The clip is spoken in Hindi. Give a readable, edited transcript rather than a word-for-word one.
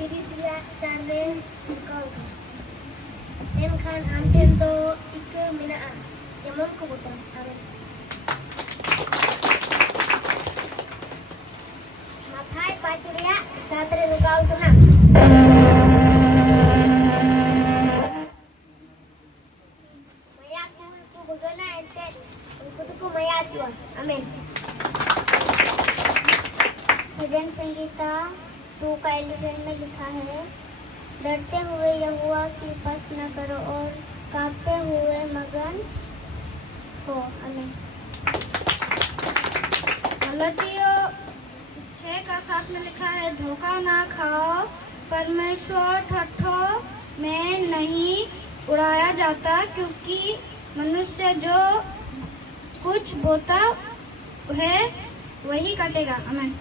Tirisya Charle kau. Enkan amten do ike minaa. Yamon ko buta. Amin. Mathai pacuriya satre nukau tu na. Maya ku bagana enten. Unku tu maya tua. Amin. भजन संगीता 2 का 11 में लिखा है, डरते हुए यहोवा की उपासना न करो और कांपते हुए मगन हो। आमीन। गलातियों 6 का 7 में लिखा है, धोखा ना खाओ, परमेश्वर ठट्ठों में नहीं उड़ाया जाता, क्योंकि मनुष्य जो कुछ बोता है वही काटेगा। आमीन।